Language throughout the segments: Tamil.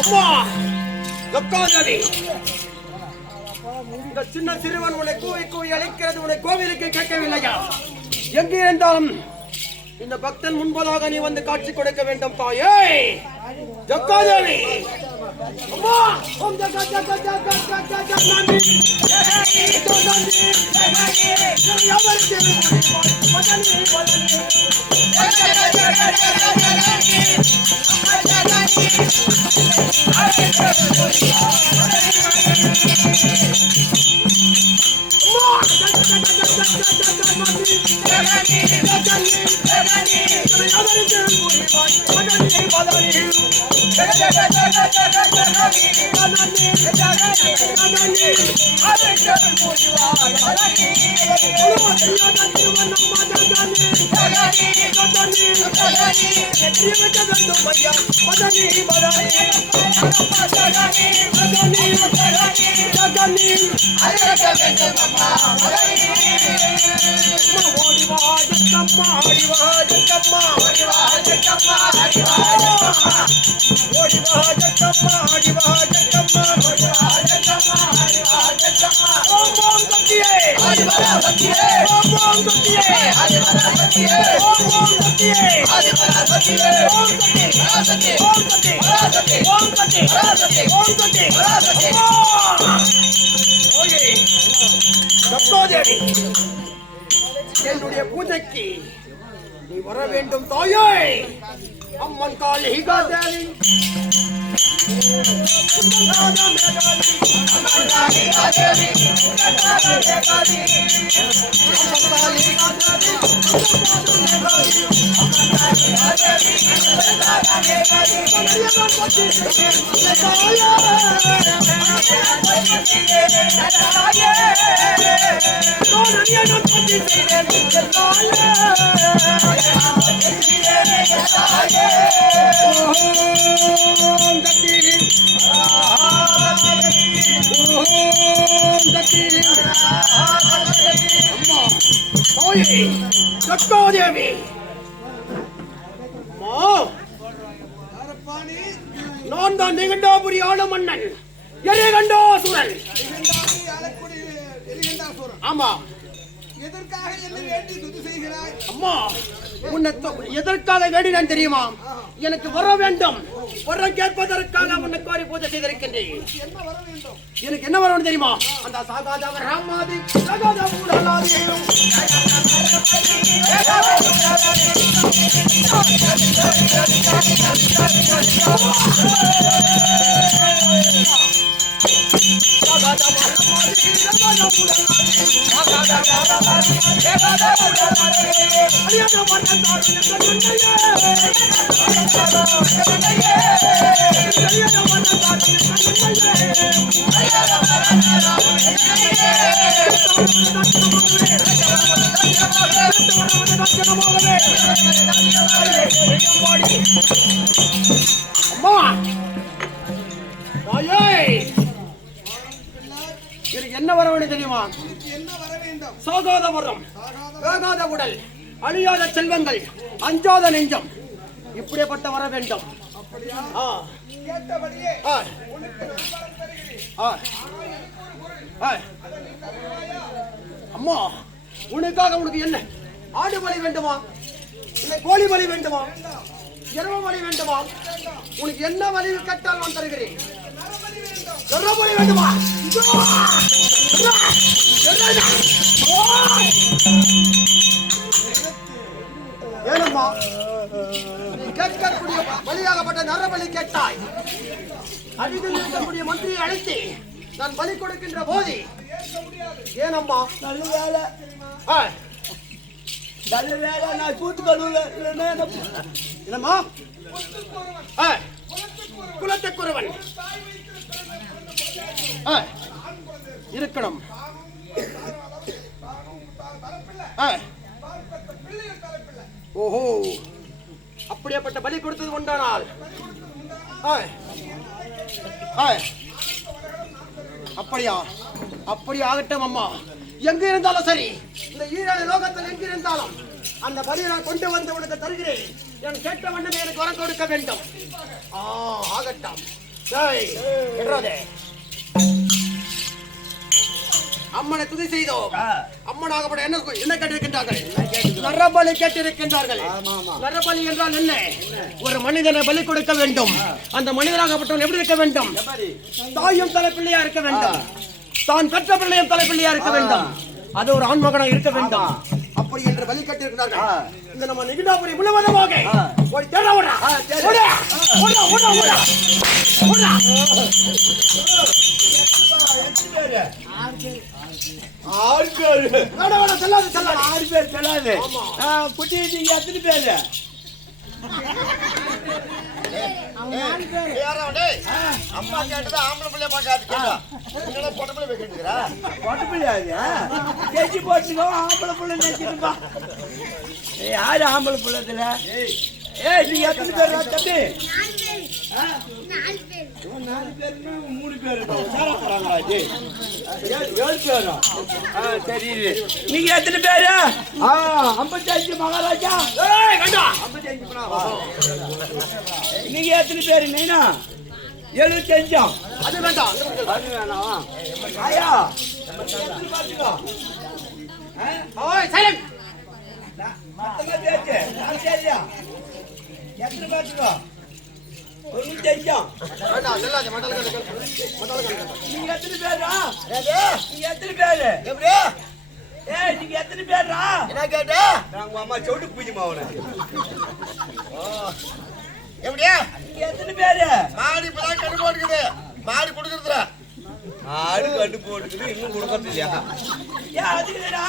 அம்மா லக்காதேவி, இந்த சின்ன சிறுவன் உன்னை கூவி கூவி அழைக்கிறது உன்னை கோவிலுக்கு கேட்கவில்லையா? எங்கே இருந்தாலும் இந்த பக்தன் முன்பதாக நீ வந்து காட்சி கொடுக்க வேண்டும் தாயே. லக்காதேவி அம்மா ஓம் ஜக ஜக ஜக ஜக ஜக நந்தி நந்தி யாவர்க்கே மதனி மதனி என்னுடைய பூஜைக்கு நீ வர வேண்டும் தாயே. அம்மன் காளிகா தேவி லக்காதேவி நான் தான் நிகண்டாபுரி ஆள மன்னன் எரிகண்டாசுரன். ஆமா, எதற்காக என்ன வேண்டி துதி செய்கிறாய்? அம்மா உன்னை எதற்காக வேண்டினான் தெரியுமா? எனக்கு வர வேண்டும், வரம் கேட்பதற்காக உன்னை கோரி பூஜை செய்திருக்கின்றேன். என்ன வர வேண்டும்? எனக்கு என்ன வரணும் தெரியுமா? அந்த சாகாதவ ராமாதி சகாதவூடலாதி என்ன வர வேண்டும் தெரியுமா? சோகாத வரம், வேகாத உடல், அழியாத செல்வங்கள், அஞ்சாத நெஞ்சம், இப்படிப்பட்ட வர வேண்டும். அம்மா உனக்காக உனக்கு என்ன ஆடு பலி வேண்டுமா, இல்லை கோழி பலி வேண்டுமா, இரவு பலி வேண்டுமா? உனக்கு என்ன வலி கேட்டால் நான் தருகிறேன். பலி வேண்டுமா? ஏனம்மா நீ கேட்கக்கூடிய பலியாகப்பட்ட நரபலி கேட்டாய். அருகில் இருக்கக்கூடிய மந்திரியை அழைத்து நான் பலி கொடுக்கின்ற போது ஏனம்மா? நல்ல வேலை நான் கூத்து கழுவுல என்னம்மா? குலத்துக்குறவன் இருக்கணும். ஓஹோ, அப்படியேப்பட்ட பலி கொடுத்தது உண்டானால் அப்படியா? அப்படி ஆகட்டும் அம்மா. எங்க இருந்தாலும் சரி, இந்த ஈரான லோகத்தில் எங்க இருந்தாலும் அந்த பலியை நான் கொண்டு வந்து உனக்கு தருகிறேன். என் கேட்ட வண்ணமே எனக்கு வரம் கொடுக்க வேண்டும். ஆகட்டும். அம்மனை துதி செய்தோம். அம்மனாகப்பட என்ன கேட்டிருக்கின்றார்கள்? நரபலி கேட்டிருக்கின்றார்கள். நரபலி என்றால் என்ன? ஒரு மனிதனை பலி கொடுக்க வேண்டும். அந்த மனிதனாகப்பட்டவன் எப்படி இருக்க வேண்டும்? தாயும் தலைப்பிள்ளையா இருக்க வேண்டும். தான் பெற்ற பிள்ளையும் தலைப்பிள்ளையா இருக்க வேண்டும். அது ஒரு ஆண்மகனா இருக்க வேண்டும். அப்படி என்று பலி கட்டியிருக்கிறார்கள். இந்த நம்ம நிகிண்டாபுரி முழுவதுமாக ஒரு தேட ஓடா ஓடா ஓடா ஓடா ஓடா ஓடா. ஆறு பேரு செல்லாது செல்லாது. 6 பேர் செல்லாது. குட்டி நீங்க எத்தனை பேரு? அம்மா கேட்டது ஆம்பளை பிள்ளைய பாக்காது. பொட்ட பிள்ளை கேட்டுக்கிறா? பொட்ட பிள்ளையாது தேச்சி போட்டுக்கோ. ஆம்பளை பிள்ளை நினைச்சிருப்பா. யாரு ஆம்பளை பிள்ளைதுல? நீங்க எத்தனை பேர் தம்பி? 4 பேருன்னா 3 பேரு போறாங்க. 7 பேரா? சரி. நீங்க எத்தனை பேரு? 55 மகாராஜா. 55. நீங்க எத்தனை பேரு? நீனா 75. அது வேண்டாம். அது வேணாம். ஆயா பாத்துக்கோ. சைலண்ட். மொத்தமா பேச்சு. சரியா? எத்தனை பாத்துக்கோ? 95. நீங்க எத்தனை பேரா? நீங்க எத்தனை பேரு? எப்படி நீங்க எத்தனை பேரா? என்ன கேட்ட? நாங்க அம்மா சவுட்டு பூஜை மாவன. எப்படியா? நீங்க எத்தனை பேரு? மாடி இப்பதான் கண்டு போட்டுக்குது. மாடி கொடுக்குறதுல ஆடு கண்டு போட்டுக்குது. இன்னும் கொடுக்கறது இல்லையா? அதுக்குடா.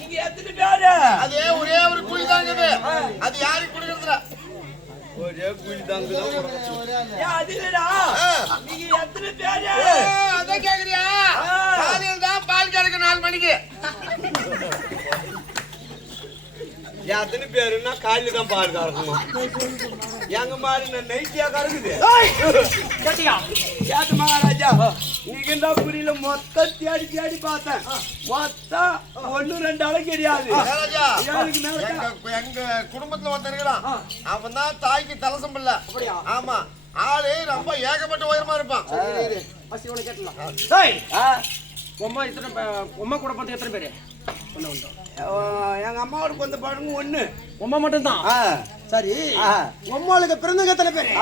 நீங்க எத்தனை பேரு? அதே ஒரே ஒரு குழி தாங்குது. அது யாருக்கு கொடுக்குறதுல? ஒரே குழி தாங்குதான். அதுக்குடா. நீங்க எத்தனை பேரு? அதான் கேக்குறியா? காலையில் தான் பால் கறக்கு 4 மணிக்கு. எத்தனை பேருன்னா காலையில தான் பால் கறக்கணும். எங்க மாதிரி நைட்டியா கறக்குது. கேட்டு மகாராஜா, நீங்க என்ன புரியல? மொத்தம் தேடி தேடி பார்த்தேன். மொத்தம் 1-2 அளவு கிடையாது. மகாராஜா, எங்க குடும்பத்துல ஒருத்தர் இருக்கிறான். அவன் தான் தாய்க்கு தலசம் இல்ல. ஆமா, ஆளு ரொம்ப ஏகப்பட்ட உயரமா இருப்பான். உமா கூட பார்த்து எத்தனை பேரு? எங்க அம்மாவோட கொஞ்ச பழங்க 1. உமா மட்டும் தான். சரி, உம்மாளுக்கு பிறந்தவங்க எத்தனை பேரு?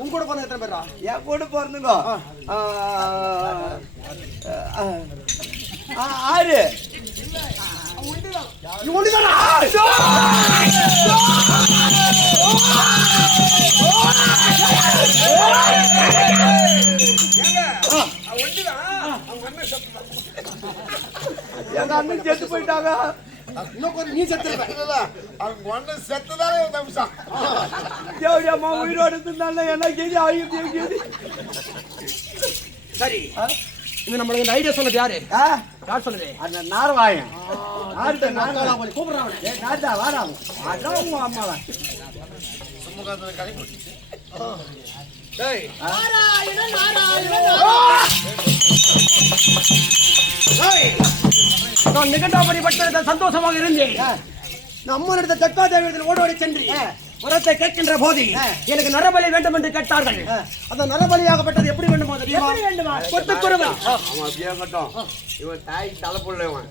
உங்க கூட பிறந்த எத்தனை பேரா? என் கூட பிறந்துங்க 6. நீ ஒண்ணுதானா? எங்க அண்ணன் செத்து போயிட்டாங்க. இன்னும் கொஞ்சம் நீ செத்துருப்ப. அவங்க ஒண்ணு செத்துதானே ஒரு நிமிஷம். தேவடி அம்மா உயிரோடு இருந்தால என்ன கேதி ஆயுது. சரி, இது நம்மளுக்கு இந்த ஐடியா சொன்னது யாரு? யார் சொன்னது? அந்த நார்வாயன். கூப்பிடுறாங்க. நாட்டா வாராங்க. அதான் உங்க அம்மாவா சும்முகாத்துல கடைக்கு. நான் நிகண்டாபுரி பட்டணத்தில் சந்தோஷமாக இருந்தேன். நம்மளிடத்த தக்காதேவியத்தில் ஓடோடி சென்று வரத்தை கேட்கின்ற போது எனக்கு நரபலி வேண்டும் என்று கேட்டார்கள். அந்த நரபலியாகப்பட்டது எப்படி வேண்டுமா தெரியுமா? கொத்துக்குருவன். அவன் அப்படியே கட்டும். இவன் தாய் தலைப்புள்ளவன்.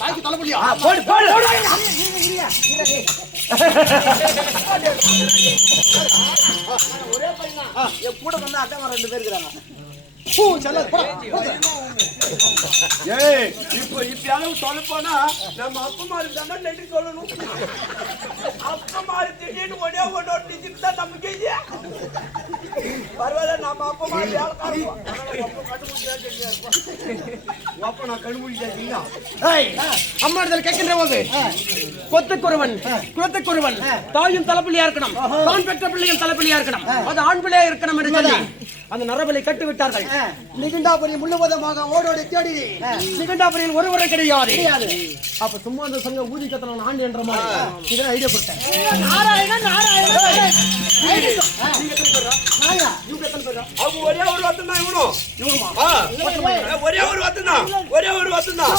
தாய்க்கு தலைப்புள்ளியா? போடு போடு. ஒரே பையனா? என் கூட வந்தா அக்கா 2 பேர் இருக்கிறாங்க. இப்ப சொல்ல போனா நம்ம அப்பா மாதிரி தானே நெட்டு சொல்லணும். அப்பா மாதிரி திடீர்னு ஒரே தான் நமக்கு பரவாயில்ல. நம்ம அப்பா மாதிரி அம்மா கேட்கின்ற போது கொத்துக்குருவன் குலத்துக்குருவன் தாயும் தலைப்பிள்ளையா இருக்கணும், தான் பெற்ற பிள்ளையும் தலைப்பிள்ளையா இருக்கணும், அது ஆண் பிள்ளையா இருக்கணும் என்று சொல்லி அந்த நரபலி கட்டு விட்டார்கள். நிகண்டாபுரி முழுவதுமாக ஓடோடி தேடி நிகண்டாபுரியில் ஒருவரை கிடையாது. அப்ப சும்மா அந்த சங்க ஊதி கத்தன ஆண்டு என்ற மாதிரி இதெல்லாம் ஐடியா கொடுத்தேன். அவங்க ஒரே ஒரு வார்த்தை தான் இவனும் இவனுமா ஒரே ஒரு வார்த்தை தான் ஒரே ஒரு வார்த்தை தான்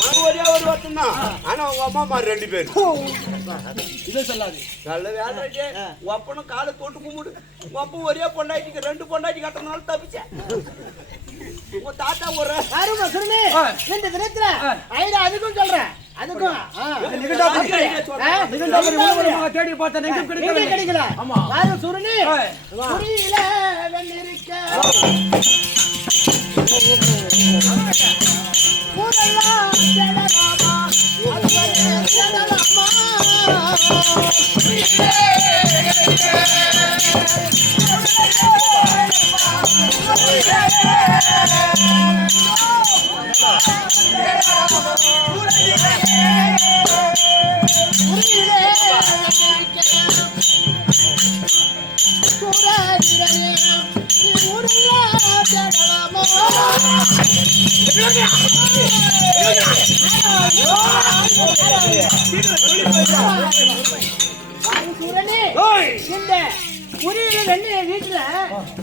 அவன் ஒரே ஒரு வார்த்தை தான் ஆனா அவங்க அம்மா மாதிரி 2 பேர் இது சொல்லாது நல்ல வேலை ஒப்பனும் காலை தொட்டு கும்பிடு ஒப்பம் ஒரே பொண்டாட்டிக்கு 2 பொண்டாட்டி கட்டனால தப்பிச்சேன் உங்க தாத்தா ஒரு இந்த தினத்துல அதுக்கும் சொல்றேன் அதுக்கும் தேடி பார்த்தேன் எங்க கிடைக்கல ஆமா சுருணி சுரியில வெள்ளிருக்க ஊரெல்லாம் ஜடலாமா ஜடலாமா புரியல வெண்ணெய் வீட்டுல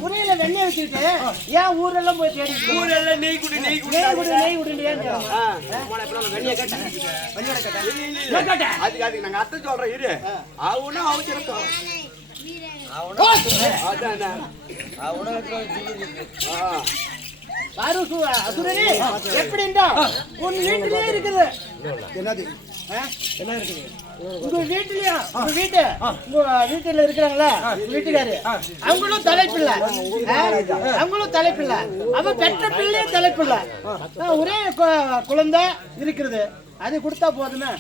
புரியல வெண்ணெய் வச்சுட்டு ஏன் ஊரெல்லாம் போய் தேடி ஊரெல்லாம் நெய் குடி நெய் குடி நெய் குடிண்டியா அதுக்கு நாங்க அத்தை சொல்றோம் இரு அவனா அவச்சிருக்கோம் எப்படின்னா உன் வீட்டிலே இருக்குது என்னது என்ன இருக்குது உங்க வீட்டுலயா உங்க வீட்டுல இருக்கிறாங்களா வீட்டுக்காரு அவங்களும் தலைப்பில்லை அவங்களும் தலைப்பில்லை அவன் பெற்ற பிள்ளையே தலைப்பில்லை ஒரே குழந்தை இருக்கிறது அது கொடுத்தா போதுமே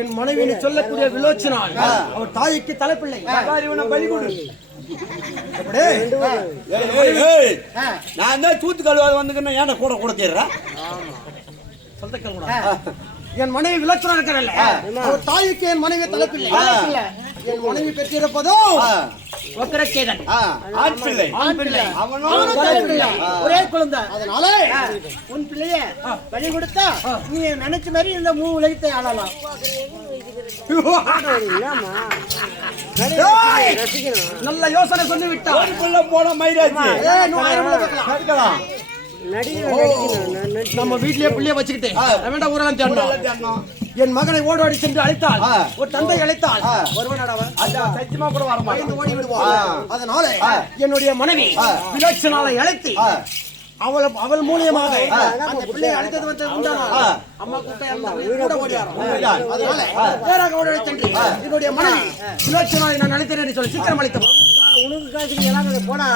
என் மனைவி சொல்லக்கூடிய விலோச்சனால் அவர் தாய்க்கு தலைப்பிள்ளை பலி கொடு நான் தான் தூத்து கழுவாது வந்துக்கிறேன் ஏன்டா கூட கூட தேடுறேன் என் மனைவி விலச்சனம் இருக்கிறல்ல அவர் தாய்க்கு என் மனைவி தலைப்பில்லை என் மனைவி பெற்றிருப்பதோ ஆண் பிள்ளை அவனும் தலைப்பில்லை ஒரே குழந்தை அதனால உன் பிள்ளைய பலி கொடுத்தா நீ நினைச்ச மாதிரி இந்த 3 உலகத்தை ஆளலாம் நல்ல யோசனை சொல்லி விட்டா போன மயிராச்சு நம்ம வீட்லயே பிள்ளைய வச்சுக்கிட்டு வேண்டாம் ஊரெல்லாம் தேடணும் என் மகனை ஓடோடி சென்று அழைத்தால் ஒரு தந்தை அழைத்தால் சத்தியமா கூட வர மாட்டேன் ஓடி விடுவான் அதனால என்னுடைய மனைவி விலட்சணாலை அழைத்து அவள் மூலியமாக அந்த பிள்ளையை அழைத்தது வந்து அம்மா கூட ஓடியாரும் அதனால நேராக ஓடோடி சென்று என்னுடைய மனைவி விலட்சணாலை நான் அழைத்தேன் என்று சொல்லி சீக்கிரம் அழைத்தோம் உனக்கு காசு எல்லாம் போனா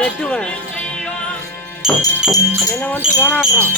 வெட்டுவேன் என்ன வந்து வேணான்றான்